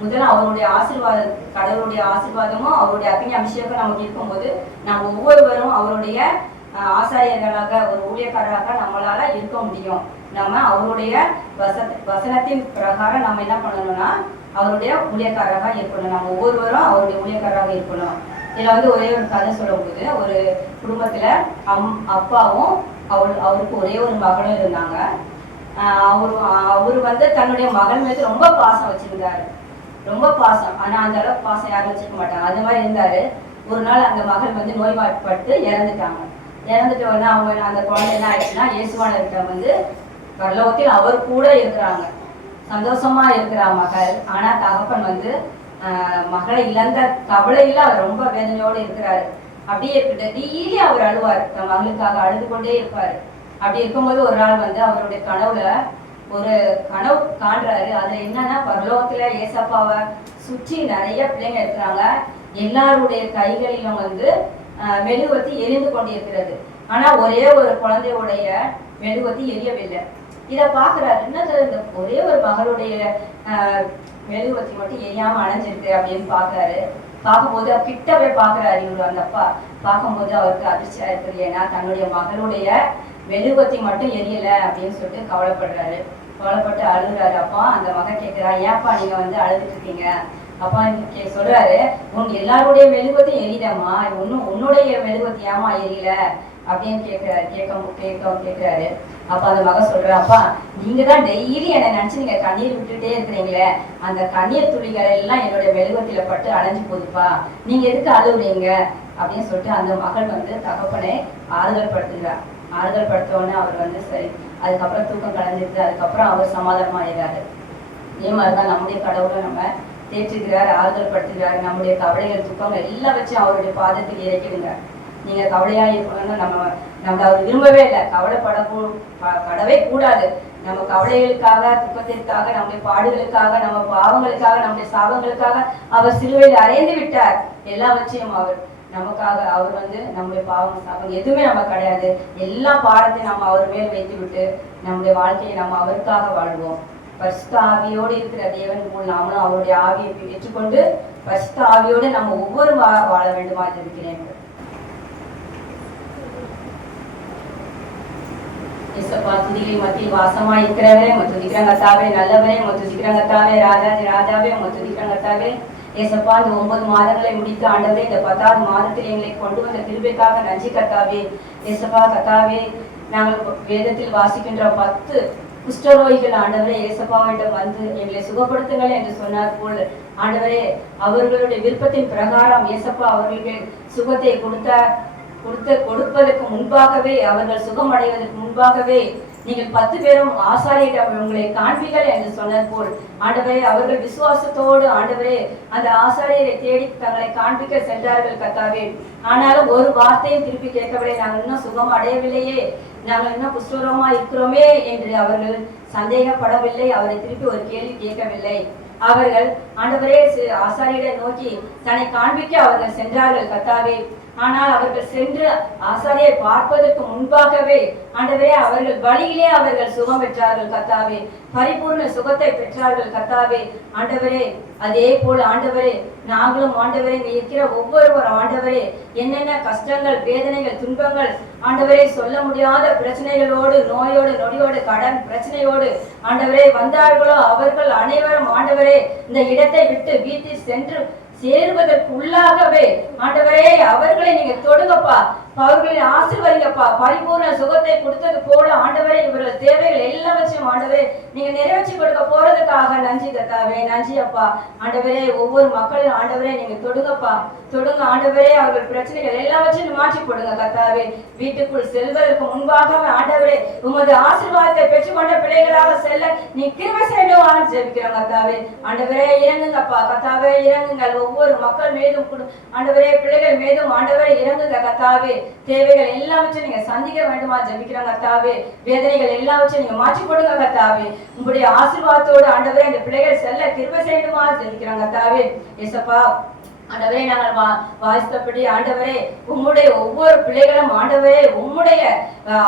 முதல்ல அவருடைய ஆசீர்வாதம், கடவுளுடைய ஆசீர்வாதமும் அவருடைய அக்னி அபிஷேகம் நமக்கு இருக்கும்போது நம்ம ஒவ்வொருவரும் அவருடைய ஆசாரியர்களாக ஒரு ஊழியக்காரராக நம்மளால இருக்க முடியும். நம்ம அவருடைய வசனத்தின் பிரகாரம் நம்ம என்ன பண்ணணும்னா அவருடைய ஊழியக்காரராக இருக்கணும். நம்ம ஒவ்வொருவரும் அவருடைய ஊழியக்காரராக இருக்கணும். இதுல வந்து ஒரே ஒரு கதை சொல்லும்போது, ஒரு குடும்பத்துல அப்பாவும் அவருக்கு ஒரே ஒரு மகளும் இருந்தாங்க. அவரு வந்து தன்னுடைய மகன் மீது ரொம்ப பாசம் வச்சிருந்தாரு, ரொம்ப பாசம். ஆனா அந்த அளவுக்கு பாசம் யாரும் வச்சிருக்க மாட்டாங்க. அந்த மாதிரி இருந்தாரு. ஒரு நாள் அந்த மகள் வந்து நோய்வாய்ப்பட்டு இறந்துட்டாங்க. இறந்துட்டு உடனே அவங்க அந்த குழந்தை என்ன ஆயிடுச்சுன்னா இயேசுவானவர்கிட்ட வந்து பரலோகத்தில் அவர் கூட இருக்கிறாங்க, சந்தோஷமா இருக்கிற மகள். ஆனா தகப்பன் வந்து மகளை இழந்த கவலையில அவர் ரொம்ப வேதனையோடு இருக்கிறாரு. அப்படியே இருக்கட்டும். டெய்லி அவர் அழுவார், தன் மகளுக்காக அழுது கொண்டே இருப்பாரு. அப்படி இருக்கும்போது ஒரு நாள் வந்து அவருடைய கனவுல ஒரு கனவு காண்றாரு. அதுல என்னன்னா, பரலோகத்துல ஏசப்பாவை சுற்றி நிறைய பிள்ளைங்க இருக்கிறாங்க. எல்லாருடைய கைகளிலும் வந்து மெழுகுவத்தி எரிந்து கொண்டிருக்கிறது. ஆனா ஒரே ஒரு குழந்தையுடைய மெழுகுவத்தி எரியவில்லை. இதை பாக்குறாரு. என்னது, இந்த ஒரே ஒரு மகளுடைய மெழுகுவத்தி மட்டும் எரியாம அணைஞ்சிருக்கு அப்படின்னு பாக்குறாரு. பார்க்கும்போது கிட்ட போய் பாக்குறாரு இவரு அந்த அப்பா. பார்க்கும்போது அவருக்கு அதிர்ச்சியா இருக்குது. ஏன்னா தன்னுடைய மகளுடைய மெழுகுவத்தி மட்டும் எரியல அப்படின்னு சொல்லிட்டு கவலைப்படுறாரு. கவலைப்பட்டு அழுகுறாரு. அப்பா அந்த மகன் கேட்கிறா, ஏன்ப்பா நீங்க வந்து அழுதுட்டு இருக்கீங்க? அப்பா சொல்றாரு, எல்லாருடைய மெழுகுவத்தி எரியுதம்மா, உன்னுடைய மெழுகுவத்தி ஏமா எரியல அப்படின்னு கேட்கிறாரு. அப்ப அந்த மகன் சொல்ற, அப்பா நீங்க தான் டெய்லி என்னை நினைச்சு நீங்க கண்ணீர் விட்டுட்டே இருக்கிறீங்களே, அந்த கண்ணீர் துளிகள் எல்லாம் என்னுடைய மெழுகுவத்தில பட்டு அணைஞ்சு போகுதுப்பா, நீங்க எதுக்கு அழுகுறீங்க அப்படின்னு சொல்லிட்டு அந்த மகள் வந்து தகப்பனை ஆறுதல் படுத்துகிறார். ஆறுதல் படுத்தோடனே அவர் வந்து சரி, அதுக்கப்புறம் தூக்கம் கலந்துருக்கு. அதுக்கப்புறம் அவர் சமாதானமா ஆயிடுறாரு. இதே மாதிரிதான் நம்முடைய கடவுளை நம்ம தேற்றுகிறார், ஆறுதல் படுத்துகிறார். நம்முடைய கவலைகள் துக்கங்கள் எல்லாம் வச்சு அவருடைய பாதத்தில் இறக்கிடுங்க. நீங்க கவலையா இருக்கணும்னு நம்ம அவர் விரும்பவே இல்லை. கவலைப்படவே கூடாது. நம்ம கவலைகளுக்காக, துக்கத்திற்காக, நம்முடைய பாடுகளுக்காக, நம்ம பாவங்களுக்காக, நம்முடைய சாபங்களுக்காக அவர் சிலுவையில் அறைந்து விட்டார். எல்லா வச்சையும் அவர் நமக்காக. அவர் வந்து நம்முடைய பாவம் சாபம் எதுவுமே நம்ம கிடையாது. எல்லா பாடத்தையும் நம்ம அவர் மேல் வைத்து விட்டு நம்முடைய வாழ்க்கையை நம்ம அவருக்காக வாழ்வோம். பரிசுத்த ஆவியோடு இருக்கிற தேவன் போல் நாமளும் அவருடைய ஆவியை பெற்றுக்கொண்டு பரிசுத்த ஆவியோடு நம்ம ஒவ்வொரு வாழ வேண்டுமா இருக்கிறேன். துதிகளின் மத்தியில் வாசமா இருக்கிறவரே துதிக்கிறங்க கர்த்தாவே, நல்லவரே துதிக்கிறங்க கர்த்தாவே, ராஜாதி ராஜாவே துதிக்கிறங்க கர்த்தாவே. ஏசப்பா, இந்த 9 மாதங்களை முடித்து ஆண்டவரே, இந்த 10வது மாதத்தில் எங்களை கொண்டு வந்த கிருபைக்காக நன்றி கர்த்தாவே. ஏசப்பா கர்த்தாவே, நாங்கள் வேதத்தில் வாசிக்கின்ற 10 குஷ்டரோகிகள் ஆண்டவரே ஏசப்பாவிடம் வந்து எங்களை சுகப்படுத்துங்கள் என்று சொன்னார் போல் ஆண்டவரே, அவர்களுடைய விருப்பத்தின் பிரகாரம் ஏசப்பா அவர்களுக்கு சுகத்தை கொடுப்பதற்கு முன்பாகவே, அவர்கள் சுகம் அடைவதற்கு முன்பாகவே நீங்கள் 10 பேரும் ஆசாரியரிடம் உங்களை காண்பீர்கள் என்று சொன்னது போல் ஆண்டவரே, அவர்கள் விசுவாசத்தோடு ஆண்டவரே அந்த ஆசாரியரை தேடி தங்களை காண்பிக்க சென்றார்கள் கர்த்தாவே. ஆனாலும் ஒரு வார்த்தையும் திருப்பி கேட்கவில்லை. நாங்கள் இன்னும் சுகம் அடையவில்லையே, நாங்கள் இன்னும் குஷ்டரோகமா இருக்கிறோமே என்று அவர்கள் சந்தேகப்படவில்லை. அவரை திருப்பி ஒரு கேள்வி கேட்கவில்லை. அவர்கள் ஆண்டவரே ஆசாரியரை நோக்கி தன்னை காண்பிக்க அவர்கள் சென்றார்கள் கர்த்தாவே. ஆனால் அவர்கள் சென்று ஆசாரியை பார்ப்பதற்கு முன்பாகவே ஆண்டவரே அவர்கள் வழியிலே அவர்கள் சுகம் பெற்றார்கள் கர்த்தாவே. பரிபூர்ண சுகத்தை பெற்றார்கள் கர்த்தாவே. ஆண்டவரே அதே போல் ஆண்டவரே, நாங்களும் ஆண்டவரே இங்க இருக்கிற ஒவ்வொருவரும் ஆண்டவரே என்னென்ன கஷ்டங்கள், வேதனைகள், துன்பங்கள் ஆண்டவரே, சொல்ல முடியாத பிரச்சனைகளோடு, நோயோடு, நொடியோடு, கடன் பிரச்சனையோடு ஆண்டவரே வந்தார்களோ அவர்கள் அனைவரும் ஆண்டவரே இந்த இடத்தை விட்டு வீட்டில் சென்று சேருவதற்கு உள்ளாகவே ஆண்டவரே அவர்களை நீங்க தொடுங்கப்பா, அவர்களை ஆசீர்வதிங்கப்பா. பரிபூர்ண சுகத்தை கொடுத்தது போல ஆண்டவரே இவர்கள் தேவைகள் எல்லாவற்றையும் ஆண்டவரே நீங்க நிறைவேற்றி கொடுக்க போறதுக்காக நன்றி கர்த்தாவே. நன்றி அப்பா. ஆண்டவரே ஒவ்வொரு மக்களும் ஆண்டவரே நீங்க தொடுங்கப்பா, தொடுங்க ஆண்டவரே. அவர்கள் பிரச்சனைகள் எல்லாவற்றையும் மாற்றி போடுங்க கர்த்தாவே. வீட்டுக்குள் செல்வதற்கு முன்பாக ஆண்டவரே உமது ஆசீர்வாதத்தை பெற்றுக்கொண்ட பிள்ளைகளாக செல்ல நீ கிருபை செய்யணும் ஜெபிக்கிறோம் கர்த்தாவே. ஆண்டவரே இறங்குங்கப்பா கர்த்தாவே, இறங்குங்கள். ஒவ்வொரு மக்கள் மீதும் ஆண்டவரே, பிள்ளைகள் மீதும் ஆண்டவரே இறங்குங்க கர்த்தாவே. தேவைகள் எல்லாவற்றையும் நீங்க சந்திக்க வேண்டுமா ஜெபிக்கிறோம் கர்த்தாவே. வேதனைகள் எல்லாவற்றையும் நீங்க மாற்றி போடுங்க கர்த்தாவே. உங்களுடைய ஆசீர்வாதத்தோடு ஆண்டவரே இந்த பிள்ளைகள் செல்ல கிருபை செய்யணுமா ஜெபிக்கிறோம் கர்த்தாவே. ஏசப்பா ஆண்டவரே, நாங்கள் வாசித்தபடி ஆண்டவரே உம்முடைய ஒவ்வொரு பிள்ளைகளும் ஆண்டவரே உம்முடைய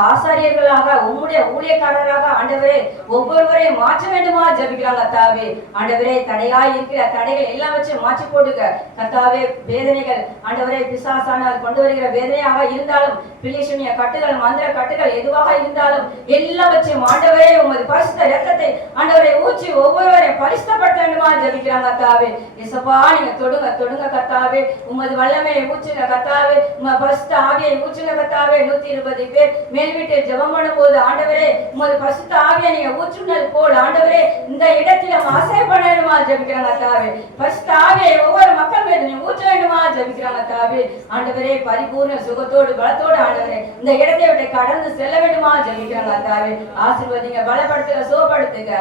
ஆசாரியர்களாக, உம்முடைய ஊழியக்காரராக ஆண்டவரே ஒவ்வொருவரையும் மாற்ற வேண்டுமா ஜெபிக்கிறாங்க கர்த்தாவே. ஆண்டவரே தடையாய் இருக்கிற தடைகள் எல்லாவற்றையும் மாற்றி போடுங்க கர்த்தாவே. வேதனைகள் ஆண்டவரே பிசாசானால் கொண்டு வருகிற வேதனையாக இருந்தாலும், பிலிசூனிய கட்டுகள், மந்திர கட்டுகள் எதுவாக இருந்தாலும் எல்லாவற்றையும் ஆண்டவரே உமது பரிசுத்த இரத்தத்தை ஆண்டவரை ஊற்றி ஒவ்வொருவரையும் பரிசுத்தப்படுத்த வேண்டுமா ஜெபிக்கிறாங்க கர்த்தாவே. இயேசுவா நீங்க தொடுங்க, தொடுங்க கர்த்தாவே. உமது வல்லமையை ஊற்றுங்க கர்த்தாவே. உமது பரிசுத்த ஆவியை ஊற்றுங்க கர்த்தாவே. 120 பேர் மேல் வீட்டில் ஜெபம் பண்ணும்போது ஆண்டவரே உமது பரிசுத்த ஆவியை நீங்க ஊற்றுனது போல் ஆண்டவரே இந்த இடத்தில ஆசை பண்ண வேண்டுமா ஜெபிக்கிறாங்க கர்த்தாவே. பரிசுத்த ஆவியை ஒவ்வொரு மக்கள் மீது நீங்க ஊற்ற வேண்டுமா ஜெபிக்கிறாங்க கர்த்தாவே. ஆண்டவரே பரிபூர்ண சுகத்தோடு பலத்தோடு ஆண்டவரே இந்த இடத்தை விட்டு கடந்து செல்ல வேண்டுமா ஜெபிக்கிறாங்க கர்த்தாவே. ஆசீர்வதிங்க, பலப்படுத்துங்க, சுகப்படுத்துங்க.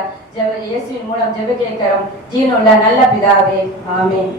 இயேசுவின் மூலம் ஜெப கேட்கிறோம் ஜீவனுள்ள நல்ல பிதாவே, ஆமென்.